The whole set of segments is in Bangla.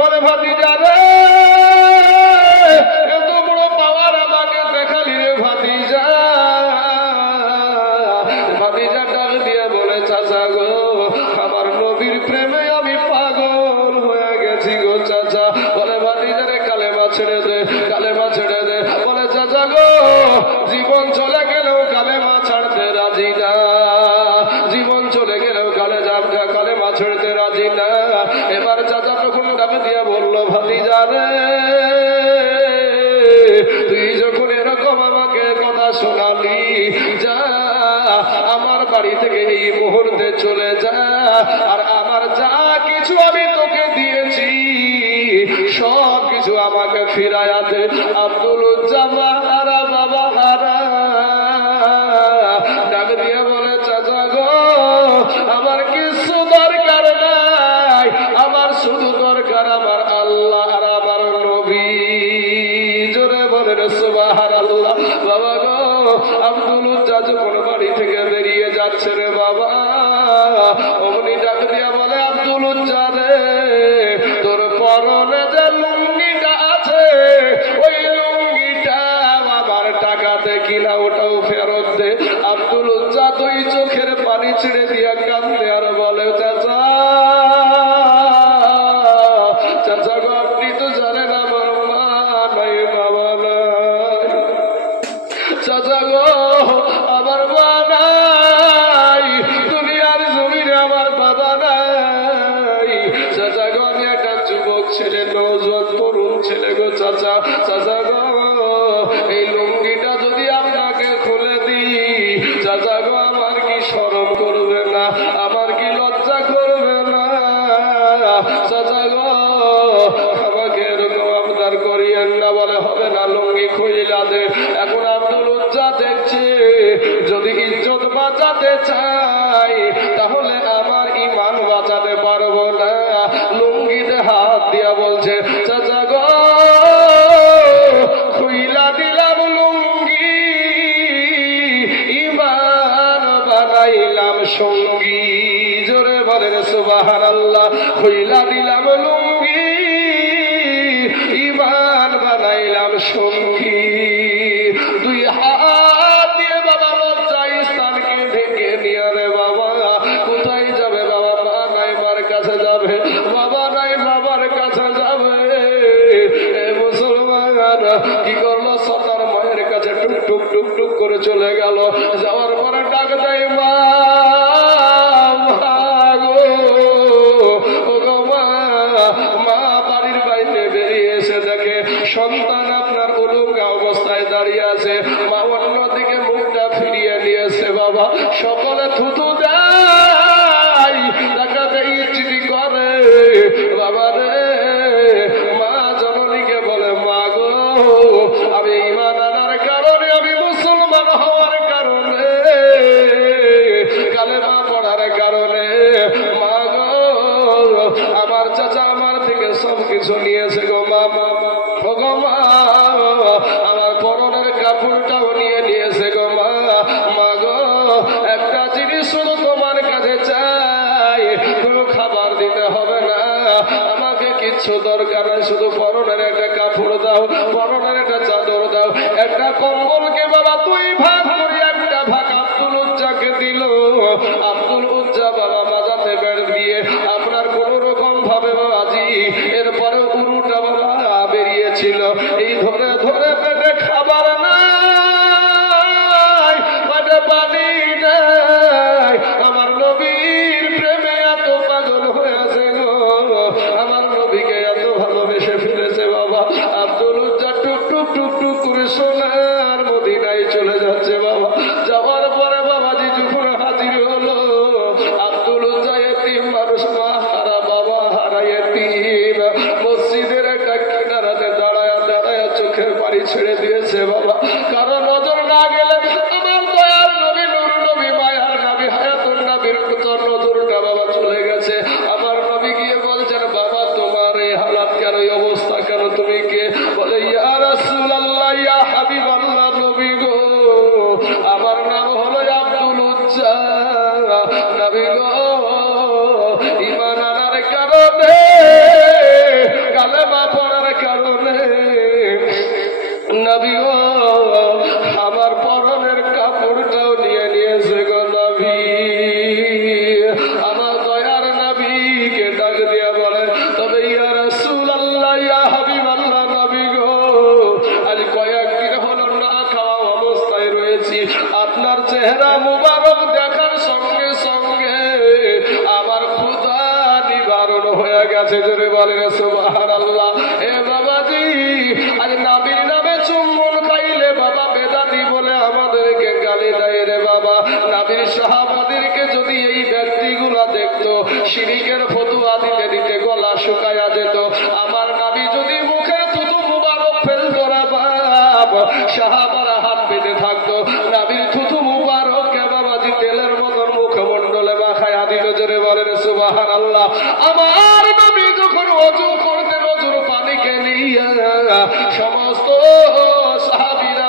বলে ভাতিজা রে এত বড় পাওয়ার আমাকে দেখালি রে ভাতিজা। ভাতিজা ডাক দিয়ে বলে চাচা গো আমার নবীর প্রেমে আমি পাগল হয়ে গেছি গো চাচা। বলে ভাতিজা রে কালেমা ছেড়ে দে, কালেমা ছেড়ে দে। বলে চাচা গো জীবন চলে গেলেও কালেমা ছাড়তে রাজি না, জীবন চলে গেলেও কালেমা ছাড়তে রাজি না। এবার চাচা তখন ডাক দিয়ে বললো ভাতিজা রে তুই যখন এরকম আমাকে কথা শোনালি যা আমার বাড়ি থেকে এই মুহূর্তে চলে যা, আর আমার যা কিছু আমি তোকে দিয়েছি সব কিছু আমাকে ফিরাইয়া দে। আব্দুল জামাহারা বাবা হারা ডাক দিয়ে বলে চাচা গো আমার কিছু দরকার নাই, আমার শুধু দরকার আমার আল্লাহ আর আমার নবী। জোরে বলেন সুবহানাল্লাহ। বাবা গো আব্দুল চাচা কোন বাড়ি থেকে বেরিয়ে যাচ্ছে রে বাবা, অমনি ডাক দিয়া বলে আব্দুল রে তোর পরনে যে লুঙ্গিটা আছে ওই লুঙ্গিটা আমার টাকাতে কিনা ওটাও ফেরত দে। আব্দুল দুই চোখের পানি ছেড়ে দিয়া কাঁদে আর বলে চাচা চাচা গো আপনি তো জানেন আমার মা নাই বাবা নাই, চাচা গো আমার মা নাই, দুনিয়ার জমিনে আমার বাবা নাই। চাচা গো আমি একটা যুবক ছেলে, নওজোয়ান তরুণ ছেলে গো চাচা। চাচা গো এই লুঙ্গিটা যদি আপনাকে খুলে দিই চাচা গো আমার কি শরম করবে না, আমার কি লজ্জা করবে না? চাচা গো আমাকে এরকম আবদার করিয়েন না। বলে হবে না, লুঙ্গি খুইলা দে। এখন আব্দুল উজ্জা দেখছে যদি ইজ্জত বাঁচাতে চাই তাহলে আমার ঈমান বাঁচাতে পারবো না। লুঙ্গিতে হাত দিয়া বলছে চাচা গো খুইলা দিলাম লুঙ্গি, ঈমান বানাইলাম সঙ্গী। জোরে বলেন সুবহানাল্লাহ। খুইলা দিলাম লুঙ্গি, ঈমান বানাইলাম সঙ্গী। দুই হাত দিয়ে বাবা লজ্জায় স্থানকে ঢেকে নিয়ে রে বাবা কোথায় যাবে বাবা? মা নাই মার কাছে যাবে, বাবা নাই বাবার কাছে যাবে। এ মুসলমান কি করলো? সতার মায়ের কাছে টুক টুক টুক টুক করে চলে গেল। যাওয়ার পরে ডাক দেয় মা গো, ও গো মা। মা বাড়ির বাইরে বেরিয়ে এসে দেখে সন্তান আপনার উলঙ্গ অবস্থায় দাঁড়িয়ে আছে। মা অন্যদিকে মুখটা ফিরিয়ে নিয়েছে। বাবা সকলে থুতু দেয়, দেখাতে ইচ্ছিতি করে। বাবা রে মা জননীকে বলে মা গো আমি ঈমান আনার কারণে, আমি মুসলমান হওয়ার কারণে, কালেমা পড়ার কারণে মা গো আমার চাচা আমার থেকে সব কিছু নিয়েছে গো মা। ও গো মা আমার পরনের কাপড়টাও নিয়ে নিয়েছে গো মা। মা গো একটা জিনিস শুধু তোমার কাছে চাই, কোনো খাবার দিতে হবে না, আমাকে কিচ্ছু দরকার নাই, শুধু পরনের একটা কাপড় দাও, পরনের একটা চাদর দাও, একটা কম্বলকে বাবা তুই ভাগ করে একটা ভাগ আব্দুল উজ্জাকে দিল। আব্দুল উজ্জা বাবা মাজাতে বেড় দিয়ে আপনার কোন রকম ভাবে বাবাজি এরপরে উরুটা বাবা বেরিয়েছিল। এই ধরে ধরে পেটে খাবার নাই, পেটে পানি নাই, আমার নবীর প্রেমে এত পাগল হয়েছে গো, আমার নবীকে এত ভালোবেসে ফেলেছে বাবা। আব্দুল উজ্জা টুক টুক টুক টুক করে সোনার মদিনায় চলে যাচ্ছে বাবা। যাওয়ার পরে বাবাজি যখন হাজির হলো আব্দুল উজ্জা এতিম মানুষ, মা হারা বাবা হারা এতিম, মসজিদের একটা কিনারাতে দাঁড়ায় দাঁড়ায় চোখের পানি ছেড়ে দিয়েছে বাবা। কারণ নজর না গেলে আমার দয়ার নবী নূর নবী মায়ার নবী হায়াতুন নবীর নজরটা বাবা চলে গেছে। আমার নবী গিয়ে বলছেন বাবা তোমার এই হালাত কেন, এই অবস্থা কেন, তুমি কে? বলে ইয়া রাসূলুল্লাহ ইয়া হাবিবাল্লাহ নবী গো আমার নাম হলো আব্দুল উজ্জা। নবী গো ঈমান আনার কারণে বলেন সুবহানাল্লাহ। এ বাবাজি, আজ নবীর নামে চুম্বন খাইলে বাবা বেদাতি বলে আমাদেরকে গালি দেয় রে বাবা। নবীর সাহাবাদেরকে যদি এই ব্যক্তিগুলা দেখতো, শিরিকের ফতোয়া দিতে দিতে গলা শুকায়া যেত। আমার নবী যদি মুখে থুতু মুবারক ফেলতো রে বাপ, সাহাবারা হাত পেতে থাকতো। নবীর থুতু মুবারককে বাবাজি তেলের মতন মুখমণ্ডলে মাখায়া দিত। জোরে বলেন সুবহানাল্লাহ। আমার নবী যখন ওযু করতেন, ওযুর পানিকে নিয়ে সমস্ত সাহাবীরা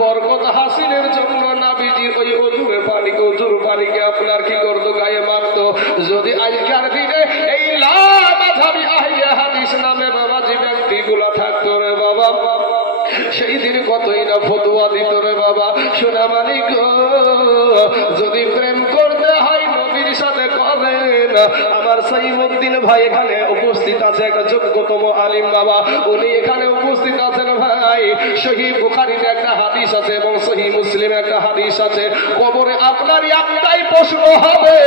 বরকত হাসিলের জন্য নবীজির ওই ওযুর পানিকে আপনার কি করতো? গায়ে মারতো। যদি আজকের দিনে এই লামাযহাবী আহলে হাদিস নামে বাবাজি ব্যক্তিগুলা থাকতো রে বাবা, সেই দিন কতই না ফতোয়া দিত রে বাবা। সোনা মানিক, যদি প্রেম করতে হয় নবীর সাথে করেন। আমার সঈমউদ্দিন ভাই এখানে উপস্থিত আছে, একটা যোগ্যতম আলিম বাবা, উনি এখানে উপস্থিত আছেন ভাই। সহিহ বুখারীতে একটা হাদিস আছে এবং সহিহ মুসলিমে একটা হাদিস আছে। কবরে আপনার একটাই প্রশ্ন হবে,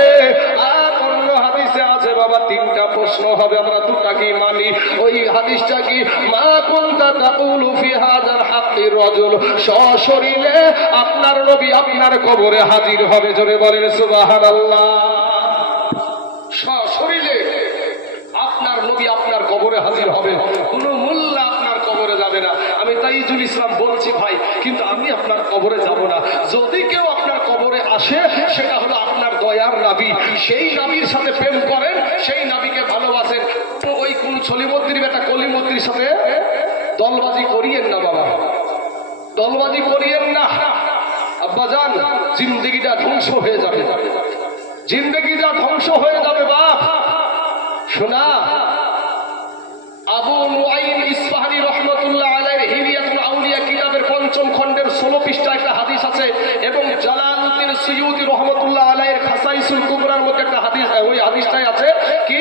আর অন্য হাদিসে আছে বাবা তিনটা প্রশ্ন হবে। আমরা দুটা কি মানি? ওই হাদিসটা কি? মা কুনতা তাকুলু ফি হাযাল হাক্কি রাজুল, সশরীরে আপনার নবী আপনার কবরে হাজির হবে। জোরে বলেন সুবহানাল্লাহ। সশরীরে আপনার নবী আপনার কবরে হাজির হবে, কোন মোল্লা আপনার কবরে যাবে না। আমি তাইজুল ইসলাম বলছি ভাই, কিন্তু আমি আপনার কবরে যাব না। যদি কেউ আপনার কবরে আসে, সেটা হলো আপনার দয়ার নবী। সেই নবীর সাথে প্রেম করেন, সেই নবীকে ভালোবাসেন। তো ওই কোন ছলিমদ্দির বেটা কলিমদ্দির সাথে দলবাজি করিয়েন না বাবা, দলবাজি করিয়েন না আব্বাজান। জিন্দেগিটা ধ্বংস হয়ে যাবে, জিন্দেগিটা ধ্বংস হয়ে যাবে বাপ। শোনা, আবু নুআইম ইসফাহানি রাহমাতুল্লাহ আলাইহির হিলিয়াতুল আউলিয়া কিতাবের ৫ম খণ্ডের ১৬ পৃষ্ঠায় একটা হাদিস আছে, এবং জালালউদ্দিন সুয়ুতি রাহমাতুল্লাহ আলাইহির খাসাইসুল কুবরার মধ্যে একটা হাদিস, ওই হাদিসটাই আছে কি?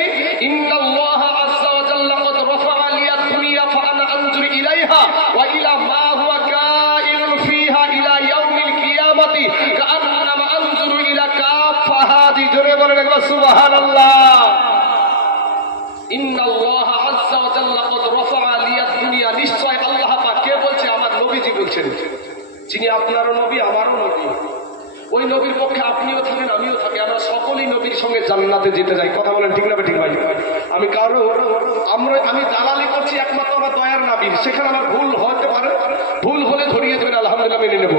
ইন্নাল্লাহা আযজা ওয়া জাল্লা ক্বাদ রাফাআ লিয়াদ দুনিয়া ফাআনা আনজুরু ইলাইহা ওয়া ইলা মা হুয়া কাইনুন ফিহা ইলা ইয়াউমিল কিয়ামাতি কাআন্নামা আনজুরু ইলা কাফাহাদি। জোরে বলেন একবার সুবহানাল্লাহ। ইন্নাল্লাহা আযজা ওয়া জাল্লা ক্বাদ রাফাআ লিয়াদ দুনিয়া, নিশ্চয় আল্লাহ পাক। কে বলছে? আমার নবীজি বলছেন, যিনি আপনারও নবী আমারও নবী। ওই নবীর পক্ষে আপনিও থাকেন আমিও থাকি, আমরা সকলেই নবীর সঙ্গে জান্নাতে যেতে যাই। কথা বলেন ঠিক না ঠিক ভাই? আমি কারো আমি দালালি করছি একমাত্র আমার দয়ার নবীর। সেখানে আমার ভুল হতে পারে, ভুল হলে ধরিয়ে দেবেন, আলহামদুলিল্লাহ মেনে নেব।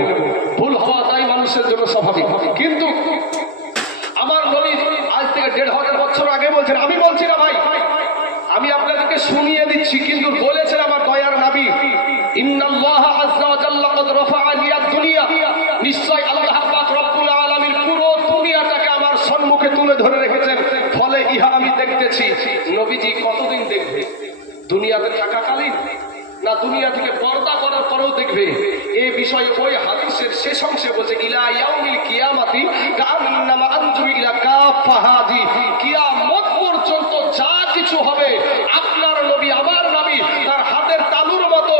ভুল হওয়া তাই মানুষের জন্য স্বাভাবিক। কিন্তু আমার নবী আজ থেকে ১৫০০ বছর আগে বলছেন, আমি বলছি না ভাই, আমি আপনাদেরকে শুনিয়ে দিচ্ছি, কিন্তু বলেছেন আমার দয়ার নবী, ইন্নাল্লাহা আযজা ওয়া জাল্লা ক্বাদ রাফাআ লিয়াদ দুনিয়া, নিশ্চয় আল্লাহ পাক রব্বুল আলামিন পুরো দুনিয়াটাকে আমার সম্মুখে তুলে ধরে রেখেছেন। ফলে ইহা আমি দেখতেছি। নবীজি কতদিন দেখবে? দুনিয়াতে থাকাকালীন, না দুনিয়া থেকে পর্দা করার পরেও দেখবে? এই বিষয়ে ওই হাদিসের শেষ অংশে বলছে ইলা ইয়াউমিল কিয়ামাতি কাআন্নামা আনজুরু ইলা কাফাহাদি, কিয়ামত পর্যন্ত যা কিছু হবে আপনার নবী আমার নবী তার হাতের তালুর মতো,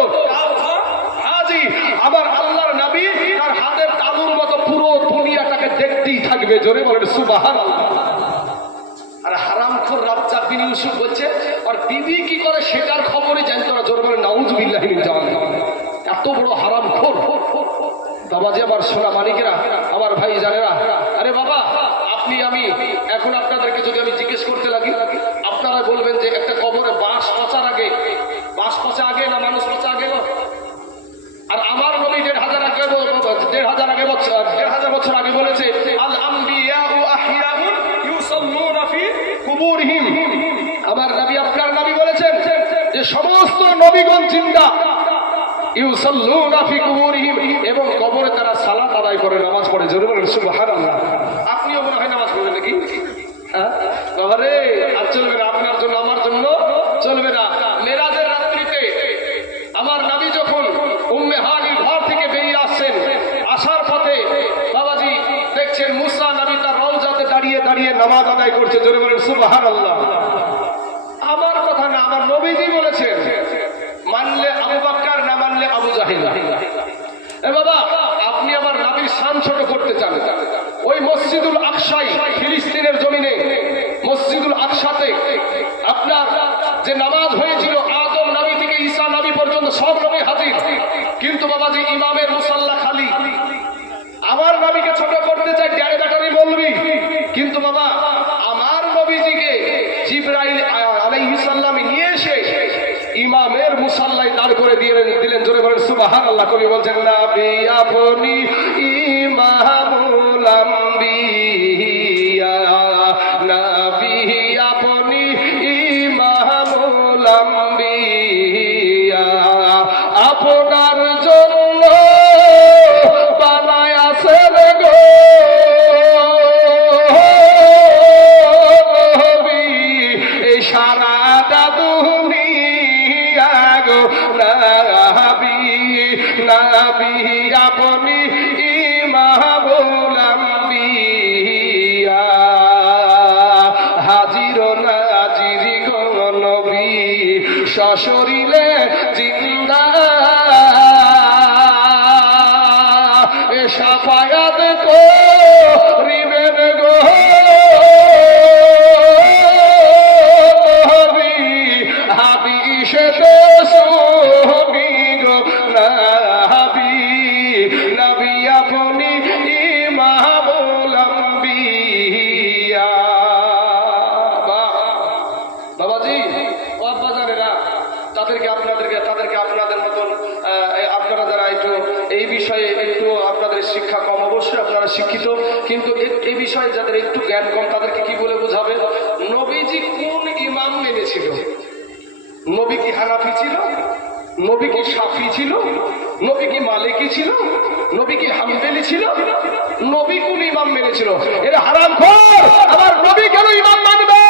হাজি আমার আল্লাহর নবী তার হাতের তালুর মতো পুরো দুনিয়াটাকে দেখতেই থাকবে। জোরে বলেন সুবহানাল্লাহ। আর হারামখোর রাজ্জাক বিন ইউসুফ বলছে, আর বিবি কি করে সেটার খবরই জানতো না। জোরে বলেন নাউযুবিল্লাহি মিন যালিক। এত বড় হারামখোর বাবাজি, আমার সোনা মানিকেরা, আমার ভাই জানেরা। আরে বাবা, আপনি আমি এখন আপনাদেরকে যদি আমি জিজ্ঞেস করতে লাগি, আপনারা বলবেন যে একটা কবরে বাঁশ পচার আগে, বাঁশ পচা আগে না মানুষ পচা আগে? আর আমার নবী ১৫০০ বছর আগে বলেছে, আল আমবিয়াউ আহইয়াউন ইউসাল্লুনা ফি কুবুরিহিম। আমার নবী আপনার নবী বলেছেন যে সমস্ত নবীগণ জিন্দা, ইউসাল্লুনা ফি কুবুরিহিম, এবং কবরে তারা সালাত আদায় করে, নামাজ পড়ে। জোরে বলেন সুবহানাল্লাহ। আপনিও মনে হয় নামাজ পড়বেন নাকি? হ্যাঁ বাবারে, আর চলবে না আপনার জন্য আমার জন্য চলবে না। মেরাজের রাত্রিতে আমার নবী যখন উম্মে হানির ঘর থেকে বেরিয়ে আসছেন, আসার পথে বাবাজি দেখছেন মুসা নবী তার রওজাতে দাঁড়িয়ে দাঁড়িয়ে নামাজ আদায় করছে। জোরে বলেন সুবহানাল্লাহ। আমার কথা না, আমার নবীজি বলেছেন, মানলে আবু বকর, না মানলে আবু জাহেল। এ বাবা, আপনি আমার নবীর শান ছোট করতে চান? ওই মসজিদুল আকসাই ফিলিস্তিনের জমিনে, মসজিদুল আকসাতে আপনার যে নামাজ হয়েছিল আদম নবী থেকে ঈসা নবী পর্যন্ত সব নবী হাজির, কিন্তু বাবাজি ইমামের মুসাল্লা খালি। আমার নবীকে ছোট করতে চাই ডেড়ে ব্যাটারি বলবি, কিন্তু বাবা আমার নবীজিকে জিবরাইল আলাইহিস সালাম নিয়ে এসে ইমামের মুসাল্লায় দাঁড় করে দিলেন। জোরে বলেন সুবহানাল্লাহ। কবি বলছেন নবী আপনি ইমামুল আম্বিয়া, নবী আপনি ইমামুল আম্বিয়া, আপনার জন্য বানায় আছেন গো নবী এই সারাটা দুনিয়া গো নবী, নবী আপনি ইমামুল আম্বিয়া, হাজির নাজির গো নবী সশরীরে জিন্দা, শাফায়াত করিবেন গো নবী, হাদিসেতে শুনি গো নবী, নবী আপনি ইমামুল আম্বিয়া। বাবাজি ও আব্বাজানেরা, তাদেরকে আপনাদের মতন আপনারা যারা একটু এই বিষয়ে একটু আপনাদের শিক্ষা কম, অবশ্যই আপনারা শিক্ষিত, কিন্তু এই বিষয়ে যাদের একটু জ্ঞান কম তাদেরকে কি বলে বোঝাবে? নবীজি কোন ইমাম মেনেছিল? নবী কি হানাফি ছিল? নবী কি শাফি ছিল? নবী কি মালিকি ছিল? নবী কি হাম্বলি ছিল? নবী কোন ইমাম মেনেছিল? এরা হারামখোর। আমার নবী কেন ইমাম মানবে?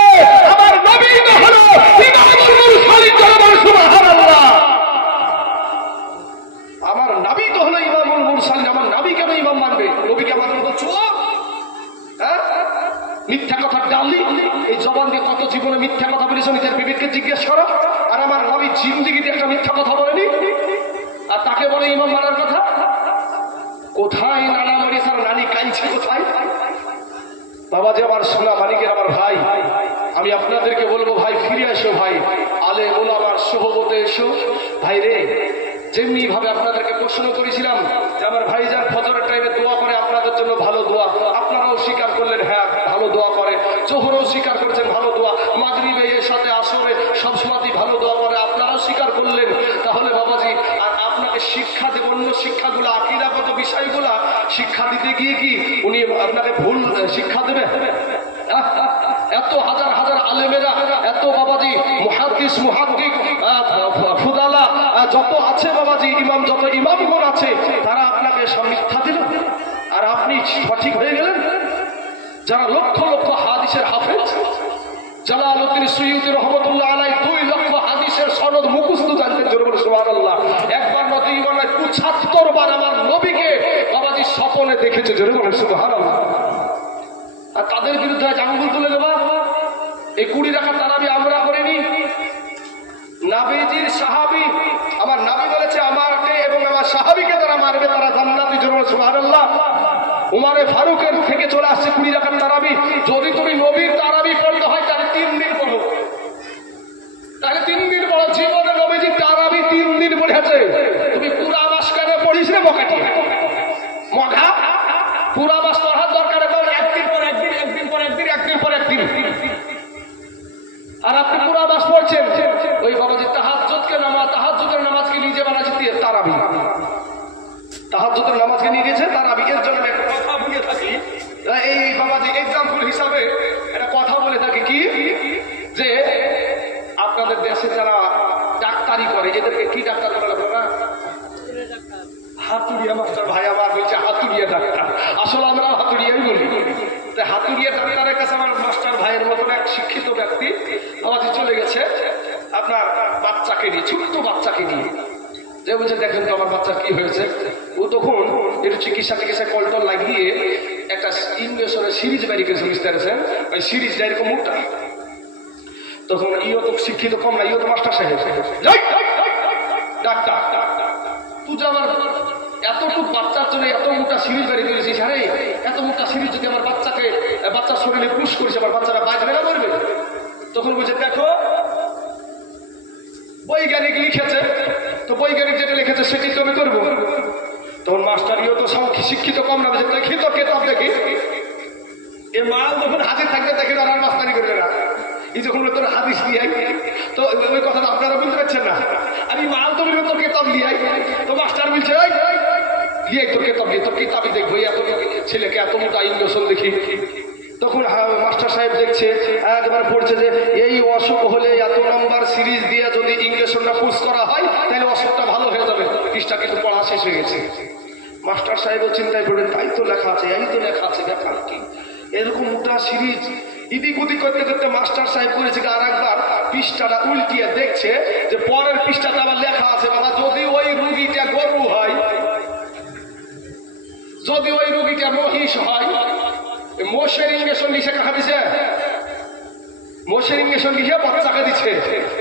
আমার নবী তো হলো ইমামুল মুরসালিন। সুবহানাল্লাহ। আমার নবী তো হলো ইমামুল মুরসালিন, আমার নবী কেন ইমাম মানবে? নবী কি আমাদের মতো চোর? হ্যাঁ, মিথ্যা কথা ডালি এই জবান দিয়ে কত জীবনে মিথ্যা কথা বলেছে, নিজের বিবেককে জিজ্ঞেস করো। আর আমার নবী জিন্দেগিতে একটা মিথ্যা কথা বলেনি, আর তাকে বলে ইমাম মানার কথা? কোথায় নানা মরিসার নানি কাইছে কোথায়? বাবাজি আমার সোনা মানিকের আমার ভাই, আমি আপনাদেরকে বলবো ভাই ফিরে এসো, ভাই আলেম ওলামার সোহবতে এসো। ভাই রে, যেমনি ভাবে আপনাদেরকে প্রশ্ন করেছিলাম যে আমার ভাইজান ফজরের টাইমে দোয়া করে আপনাদের জন্য ভালো দোয়া, আপনারাও স্বীকার করলেন হ্যাঁ ভালো দোয়া করে, জোহরও স্বীকার করেছেন ভালো দোয়া, মাগরিবে এর সাথে আসরে সবসময়ই ভালো দোয়া করে, আপনারাও স্বীকার করলেন। তাহলে বাবাজি আর আপনাকে শিক্ষা দেব, অন্য শিক্ষাগুলো আকীদাগত বিষয়গুলা শিক্ষা দিতে গিয়ে কি উনি আপনাকে ভুল শিক্ষা দেবে? এত হাজার হাজার আলেমেরা, এত বাবাজি মুহাদ্দিস মুহাদ্দিক ফুদালা যত আছে বাবাজি, ইমাম যত ইমামগণ আছে, তারা আপনাকে সব মিথ্যা দিল আর আপনি সঠিক হয়ে গেলেন। যারা লক্ষ লক্ষ হাদিসের হাফেজ, জালালউদ্দিন সুয়ুতী রহমতুল্লাহ আলাইহি 2 লক্ষ হাদিসের সনদ মুখস্থ জানতেন। জোরে বলে সুবহানাল্লাহ। একবার না দুইবার না 75 বার আমার নবীকে বাবাজি স্বপ্নে দেখেছে। জোরে বলে সুবহানাল্লাহ। আর তাদের বিরুদ্ধে আজ আঙ্গুল তুলে দেবা? এই 20 রাকাত তারাবি আমরা করিনি। নবীজির সাহাবী, আমার নবী বলেছে আমাকে এবং আমার সাহাবীকে যারা মারবে তারা জান্নাতি। জোরে বলে সুবহানাল্লাহ। উমারে ফারুকের থেকে চলে আসছে 20 রাকাত তারাবি। যদি তুমি নবীর তারাবি পড়তে হয় তাহলে 3 দিন পড়ো, তাহলে 3 দিন পড়ো। জীবনে নবীজির তারাবি 3 দিন পড়েছে, তুমি পুরা মাস কেন পড়িস রে মকাটি মগা? পুরা মাস পড়ার দরকার এখন, একদিন পর একদিন, একদিন পর একদিন, একদিন পর একদিন। আর আপনি পুরা মাস পড়ছেন ওই বাবাজি তাহাজ্জুদের নামাজকে নিজে বানাচ্ছে তারাবি, তাহাজ্জুদের নামাজকে নিয়ে গেছে তারাবি। এর জন্য একটা কথা বলে থাকি, এই বাবাজি এক্সাম্পল হিসাবে একটা কথা বলে থাকি কি, যে আপনাদের দেশে যারা ডাক্তারি করে এদেরকে কি ডাক্তার বলে আপনারা? হাতুড়িয়া মাস্টার। ভাই আমার বলছে হাতুড়িয়া ডাক্তার, আসলে আমরা হাতুড়িয়াই বলি। হাতুড়িয়া ডাক্তারের কাছে আমার মাস্টার ভাইয়ের মতন এক শিক্ষিত ব্যক্তি আমাদের চলে গেছে আপনার বাচ্চাকে নিয়ে, ছোট্ট বাচ্চাকে নিয়ে। যে বলছে দেখেন তো আমার বাচ্চা কি হয়েছে। ও তখন একটু চিকিৎসা কলটল লাগিয়ে একটা ইঞ্জেকশনের সিরিজ বেরিয়ে গেছে, বুঝতে পেরেছেন? ওই সিরিজটা এরকম মোটা। তখন ইও তো শিক্ষিত কম না, ইও তো মাস্টার সাহেব ডাক্তার। তুই যে আমার এতটুকু বাচ্চার জন্য এত মোটা সিরিজ বেরিয়ে দিয়েছিস, আরে এত মোটা সিরিজ যদি আমার বাচ্চার শরীরে পুশ করেছে, আমার বাচ্চারা বাঁচবে না মরবে? তখন বলছে দেখো বৈজ্ঞানিক লিখেছে, তো বৈজ্ঞানিক যেটা লিখেছে সেটি তো আমি করবো। তখন মাস্টারিও তো শিক্ষিত কম না, দেখি তো কেতাব দেখি, এ মাল যখন হাজির থাকবে দেখি আর মাস্টারি করবে না, এই যখন তোর হাদিস লিয়াই, তো ওই কথাটা আপনারা বুঝতে পারছেন না। আর এই মাল তো বলবে তোর কেতাব লিয়াই, তো মাস্টার বলছে লিয়াই তোর কেতাব লিয়ে, তোর কেতাবই দেখবো, এত ছেলেকে এত মোটা ইঞ্জেকশন দেখি। তখন মাস্টার সাহেব দেখছে, একবার পড়ছে যে এই অসুখ হলে এত নম্বর সিরিজ দিয়ে যদি ইঞ্জেকশনটা পুশ করা হয় তাহলে অসুখটা ভালো হয়ে যাবে। পৃষ্ঠা কিন্তু পড়া শেষ হয়ে গেছে। মাস্টার সাহেবও চিন্তায় পড়ে, তাই তো লেখা আছে, এই তো লেখা আছে, ব্যাপার কি এরকম মোটা সিরিজ। ইদিক উদিক করতে করতে মাস্টার সাহেব করেছে আর একবার পৃষ্ঠাটা উল্টিয়ে দেখছে যে পরের পৃষ্ঠাটা আবার লেখা আছে, বাবা যদি ওই রুগীটা গরু হয়, যদি ওই রুগীটা মহিষ হয়, মোষের ইঞ্জেকশন লিখে কাকা দিছে, মোষের ইঞ্জেকশন লিখে বাচ্চাকে দিচ্ছে।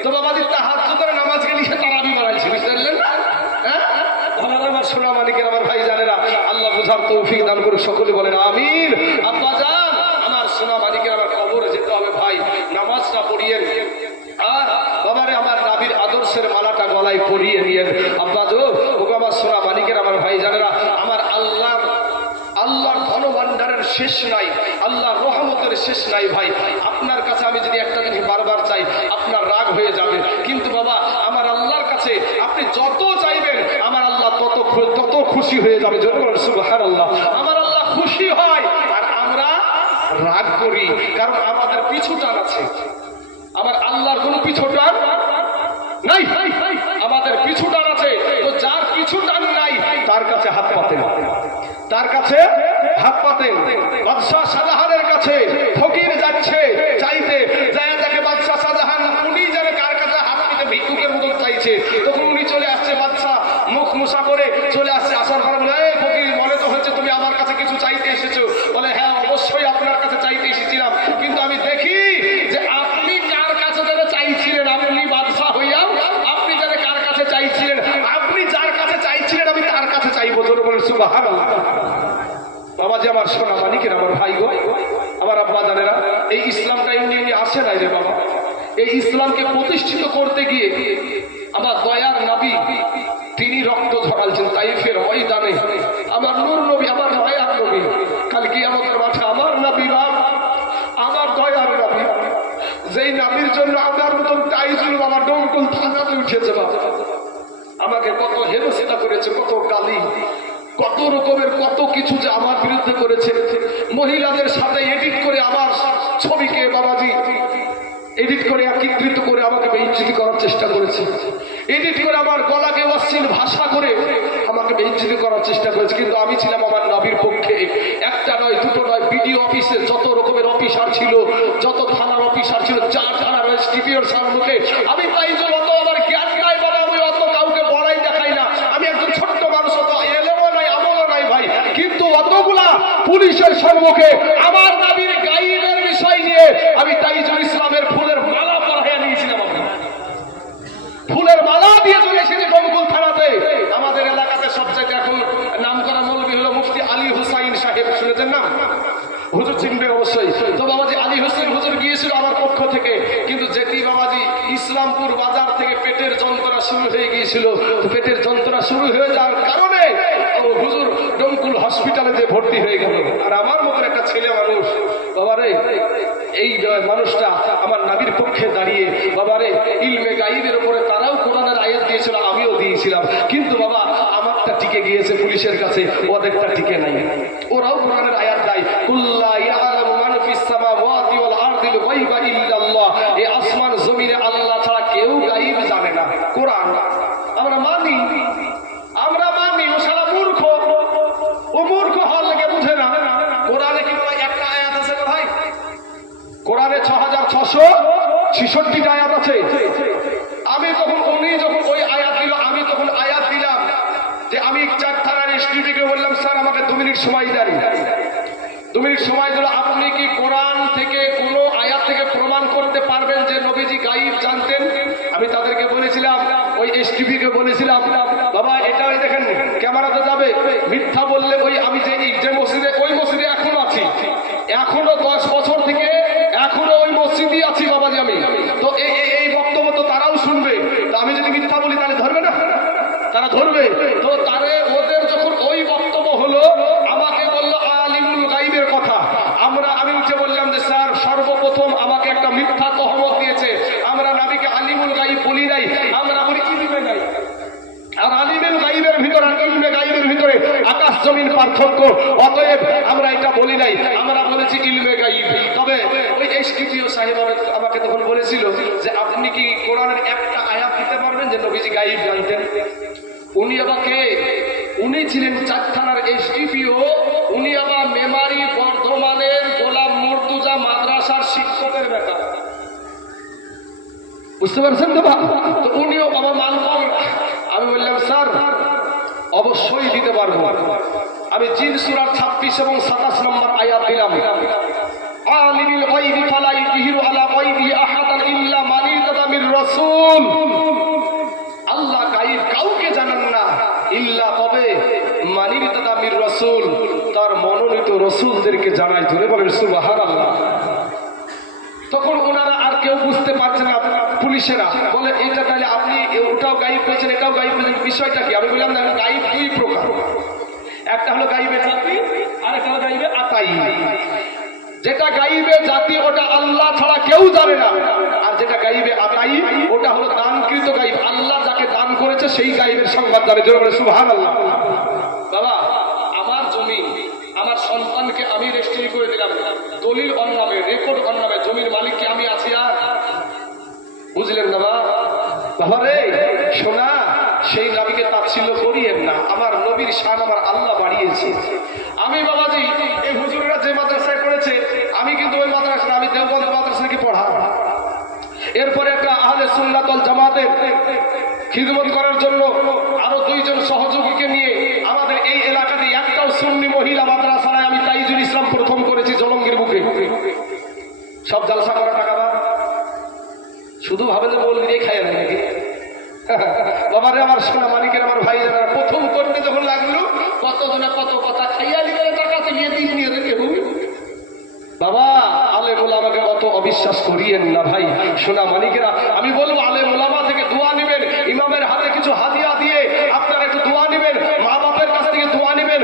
তো বাবাজি তাহাজ্জুদের নামাজকে লিখে তারাবি বানাইছে, বুঝতে পারলেন না? হ্যাঁ, আমার সোনা মালিকের আমার ভাই জানেরা, আল্লাহ বুঝার তৌফিক দান করুক, সকলে বলেন আমিন। আব্বা জান, আমার সোনা মালিকের আমার কবরে যেতে হবে ভাই, নামাজটা পড়িয়েন আর বাবারে আমার নবীর আদর্শের মালাটা গলায় পরিয়ে নিয়েন। আব্বা জো ওগো আমার সোনা মালিকের আমার ভাই জানেরা, আমার আল্লাহর ধনভাণ্ডারের শেষ নাই, আল্লাহর রহমতের শেষ নাই ভাই। আপনার কাছে আমি যদি একটা জিনিস বারবার চাই আপনার রাগ হয়ে যাবে, কিন্তু বাবা আমার আল্লাহর কাছে আপনি যত চাইবেন আমার আল্লাহ তত খুশি হয়ে যাবে। সুবহানাল্লাহ, আমার আল্লাহ খুশি হয় আর আমরা রাগ করি, কারণ আমাদের পিছু টান আছে। আমার আল্লাহর কোনো পিছু টান নাই, আমাদের পিছু টান আছে। তো যার পিছু টান নাই তার কাছে হাত পাতেন, তার কাছে হাত পাতেন। বাদশাহ শাহজাহানের কাছে ফকির যাচ্ছে চাইতে, যায় দেখে বাদশাহ শাহজাহান উনি যাবে কার কাছে হাত পেতে ভিক্ষুকের মতো চাইছে। তখন উনি চলে আসছে, বাদশাহ মুখ মুসা করে চলে আসছে, আসার পর বলে এই ফকির, মনে তো হচ্ছে তুমি আমার কাছে কিছু চাইতে এসেছো। বলে হ্যাঁ অবশ্যই আপনার কাছে চাইতে এসেছিলাম, কিন্তু আমি দেখি যে আপনি কার কাছে যারা চাইছিলেন, আপনি বাদশাহ হইয়াও আপনি যারা কার কাছে চাইছিলেন, আপনি যার কাছে চাইছিলেন আমি তার কাছে চাইবো। জোরে বলেন সুবহানাল্লাহ। বাবাজি আমার সোনা মানিকের আমার ভাই গো, আমার আব্বা জানেরা, এই ইসলামটা এমনি এমনি আসে নাই রে বাবা। এই ইসলামকে প্রতিষ্ঠিত করতে গিয়ে আমার দয়ার নবী তিনি রক্ত ঝরালছেন তাইফের ময়দানে। আমার নূর নবী, আমার দয়ার নবী, কাল কিয়ামতের মাঠে আমার নবী রাম, আমার দয়ার নবী, যেই নবীর জন্য আমার মতন তাইজুল বাবা ডঙ্কুল থানাতে উঠেছে বাবা, আমাকে কত হেনস্থা করেছে, কত গালি, কত রকমের কত কিছু যে আমার বিরুদ্ধে করেছে। মহিলাদের সাথে এডিট করে আমার ছবিকে বাবাজি এডিট করে একত্রিত করে আমাকে বেইজ্জতি করার চেষ্টা করেছে, এডিট করে আমার গলাকে অশ্লীল ভাষা করে আমাকে বেইজ্জতি করার চেষ্টা করেছে। কিন্তু আমি ছিলাম আমার নবীর পক্ষে। একটা নয়, দুটো নয়, বিডিও অফিসে যত রকমের অফিসার ছিল, যত থানার অফিসার ছিল, 4 থানার এসডিপিওর সামনে আমি পাই যে অত আমার জ্ঞান নাই বাবা, আমি অত কাউকে বড়াই দেখাই না, আমি একজন ছোট্ট মানুষ, অত এলেমও নাই আমলও নাই ভাই, কিন্তু অতগুলা পুলিশের সম্মুখে আমার নবীর গাইবের বিষয় নিয়ে আমি তাইজুল ইসলামের ফুলের মালা পরাইয়া নিয়েছিলাম। ফুলের মালা দিয়ে চলে এসেছি ডমকুল থানাতে। আমাদের এলাকাতে সবচেয়ে এখন নাম করা মৌলবী হলো মুফতি আলী হুসাইন সাহেব, শুনেছেন না? হুজুর চিনবে অবশ্যই। তো বাবাজি আলী হোসেন হুজুর গিয়েছিল আমার পক্ষ থেকে, কিন্তু যেটি বাবাজি ইসলামপুর বাজার থেকে পেটের যন্ত্রণা শুরু হয়ে গিয়েছিল, পেটের যন্ত্রণা শুরু হয়ে যাওয়ার কারণে হুজুর ডমকুল হসপিটালে ভর্তি হয়ে গেল। আর আমার মতন একটা ছেলে মানুষ বাবারে, এই মানুষটা আমার নবীর পক্ষে দাঁড়িয়ে বাবারে ইলমে গাইবের উপরে তারাও কোরআনের আয়াত দিয়েছিল, আমিও দিয়েছিলাম, কিন্তু বাবা আমারটা টিকে গিয়েছে পুলিশের কাছে, ওদেরটা টিকে নাই। ওরাও কোরআনের আয়াত দেয়, কুল্লা ইয়ালামু মান ফিস সামাওয়াতি ওয়াল আরদিল গায়বা ইল্লাল্লাহ, এই আসমান জমিনে আল্লাহ ছাড়া কেউ গায়ব জানে না। কোরআন আমরা মানি, আমরা মানি, ও সারা মূর্খ, ও মূর্খ হওয়ার লাগে বুঝে না। কোরআনে কিন্তু একটা আয়াত আছে ভাই, কোরআনে 6666টা আয়াত আছে। আমি তখন উনি যখন ওই আয়াত দিল, আমি তখন আয়াত দিলাম যে আমি 4 থানার এসডিপিকে বললাম স্যার আমাকে 2 মিনিট সময় দেন। 2 মিনিট সময় দিল। আপনি কি কোরআন থেকে কোনো আয়াত থেকে প্রমাণ করতে পারবেন যে নবীজি গায়েব জানতেন? আমি তাদেরকে বলেছিলাম, ওই এসডিপিকে বলেছিলাম বাবা এটা ওই দেখেন ক্যামেরাতে যাবে, মিথ্যা বললে ওই আমি যে মসজিদে, ওই মসজিদে এখনো আছি, এখনো 10 বছর থেকে এখনো ওই মসজিদই আছি বাবাজি আমি। তো এই বক্তব্য তো তারাও শুনবে, তো আমি যদি বলবে। তো তারে ওদের যখন ওই বক্তব্য হলো, আমাকে বললো আলিমুল গাইবের কথা। আমি উঠে বললাম যে স্যার, সর্বপ্রথম আমাকে একটা মিথ্যা তহমত দিয়েছে। আমরা নবীকে আলিমুল গাইব বলি নাই, আমরা বলি ইলমে গাইব। আর আলিমুল গাইবের ভিতর আর ইলমে গাইবের ভিতরে আকাশ জমিন পার্থক্য। অতএব আমরা এটা বলি নাই, আমরা বলেছি ইলমে গাইব। তবে ওই এসডিপিও সাহেব আমাকে তখন বলেছিল যে আপনি কি কোরআনের একটা আয়াত দিতে পারবেন যে নবীজি গাইব জানতেন? উনি আবার কে? উনি ছিলেন 4 থানার এসডিপিও। উনি আবার মেমারি বর্ধমানের গোলাম মুর্তুজা মাদ্রাসার শিক্ষকের বেটা। বুঝতে পারছেন তো? তো উনিও বাবা মানকম। আমি বললাম স্যার অবশ্যই দিতে পারবো। আমি জিন সূরার 26 এবং 27 নম্বর আয়াত দিলাম। আলিমুল গায়বি ফালা ইযহিরু আলা গায়বিহি আহাদান ইল্লা মান ইরতাদা মির রাসূল। আল্লাহ গায়ব কাউকে জানান না, ইল্লা তবে মান ইরতাদা মির রাসূল, তার মনোনীত রাসূলদেরকে জানায়। ধরে বলেন সুবহানাল্লাহ। তখন ওনারা আর কেউ বুঝতে পারছে না, পুলিশেরা বলে এটা তাহলে আপনি ওটাও গাইব পেয়েছেন, এটাও গাইব পেয়েছেন, বিষয়টা কি? আমি বললাম না, গাইব 2 প্রকার। একটা হলো গাইবে জাতি, আর একটা হলো গাইবে আতাই। যেটা গাইবে জাতি ওটা আল্লাহ ছাড়া কেউ জানে না, আর যেটা গাইবে আতাই ওটা হলো দানকৃত গাইব। আল্লাহ যাকে দান করেছে সেই গাইবের সংবাদ জানে। জোরে বলে সুবহানাল্লাহ। বাবা, আমার জমি আমার সন্তানকে আমি রেজিস্ট্রি করে দিলাম, দলিল ওর নামে, রেকর্ড ওর নামে, জমির মালিক কি আমি আছি? আর বুঝলেন না বাবা রে? শোনা, সেই নবীকে তাচ্ছিল্য করিয়েন না। আমার নবীর শান আমার আল্লাহ বাড়িয়েছে। আমি বাবাজি এই হুজুররা যে মাদ্রাসায় করেছে, আমি কিন্তু ওই মাদ্রাসা, আমি দেওবন্দ মাদ্রাসাকে পড়া। এরপরে একটা আহলে সুন্নাত ওয়াল জামাতের খিদমত করার জন্য আরো 2 জন সহযোগীকে নিয়ে আমাদের এই এলাকাতে একটাও সুন্নি মহিলা মাদ্রাসা নাই। আমি তাইজুল ইসলাম প্রথম করেছি জলঙ্গির বুকে। সব জালসা করা টাকা দাও, শুধু ভাবে যে মৌলবি দিয়ে খাইয়ে নেয় নাকি? বাবারে, আমার সোনা মানিকের আমার ভাই যারা প্রথম করতে যখন লাগলো, কতজনে কত কথা খাইয়ালি করে টাকা নিয়ে দিন নিয়ে রেখে বাবা। আলেম ওলামাকে অত অবিশ্বাস করিয়েন না ভাই। সোনা মানিকেরা, আমি বলবো আলেম ওলামা থেকে দোয়া নেবেন, ইমামের হাতে কিছু হাদিয়া দিয়ে আপনারা একটু দোয়া নেবেন, মা বাপের কাছ থেকে দোয়া নেবেন,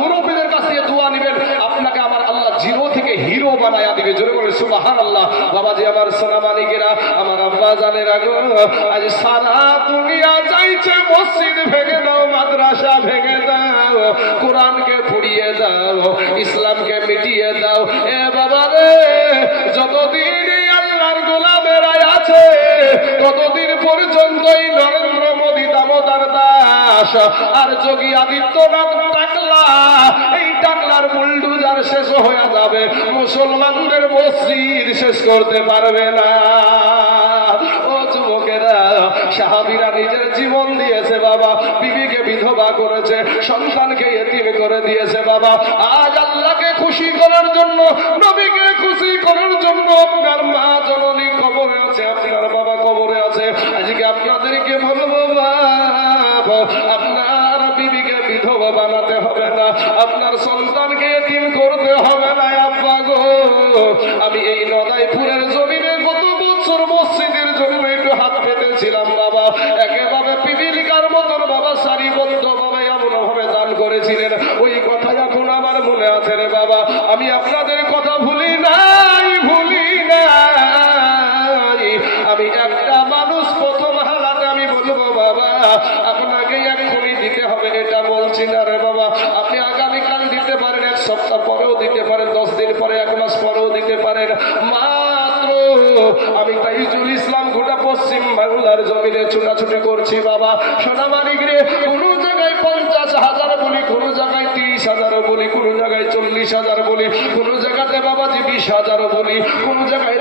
মুরব্বীদের কাছ থেকে দোয়া নেবেন। আপনাকে আমার আল্লাহ জিরো থেকে হিরো বানায়া দিবে। জোরে বলে সুবহানাল্লাহ। বাবাজি আমার সোনা মানিকেরা, আমার আব্বা জানেরা গো, আজ সারা দুনিয়া চাইছে মসজিদ ভেঙে দাও, মাদ্রাসা ভেঙে দাও, কোরআনকে পুড়িয়ে দাও, ইসলামকে মিটিয়ে দাও। এ বাবা রে, যতদিন আল্লাহর গোলামেরা আছে ততদিন পর্যন্তই নরেন্দ্র মোদী, দামোদর দাস আর যোগী আদিত্যনাথ টাকলা, এই টাকলার বুলডুজার শেষ হয়ে যাবে, মুসলমানদের মসজিদ শেষ করতে পারবে না। ও যুবকেরা, সাহাবীরা নিজের জীবন দিয়েছে বাবা, বিবিকে বিধবা করেছে, সন্তানকে এতিম করে দিয়েছে বাবা। আজ আল্লাহকে খুশি করার জন্য, নবীকে খুশি করার জন্য আপনার মা জননী কবরে আছে, আপনার বাবা কবরে আছে। আজকে আপনাদেরকে বলবো বাবা, আপনার বিবিকে বিধবা বানাতে হবে না, আপনার সন্তানকে এতিম করতে হবে না। আব্বা গো, আমি এই নদাইপুরের জমিনে গত বছর মসজিদের জন্য একটু হাত পেতেছিলাম বাবা, একেবারে পিপিলিকার মতন বাবা সারিবদ্ধ বাবা এমন ভাবে দান করেছিলেন। ওই কথা এখন আমার মনে আছে রে বাবা। আমি আপনাদের কথা ভুলি নাই, ভুলি নাই। আমি একটা মানুষ প্রথম হালাতে আমি বলবো বাবা, আপনাকে এখনই দিতে হবে এটা বলছি না রে বাবা। আপনি আগামীকাল দিতে পারেন, 1 সপ্তাহ পরেও দিতে পারেন, 10 দিন পরে, 1 মাস পরেও দিতে পারেন। মাত্র আমি তাইজুল ইসলাম গোটা পশ্চিম বাংলার জমিনে ছুটাছুটি করছি বাবা। সোনা মানিক রে, কোন জায়গায় 50,000 বলি, কোন জায়গায় 30,000 বলি, কোন জায়গায় 40,000 বলি, কোন জায়গাতে বাবাজি 20,000 বলি, কোন জায়গায়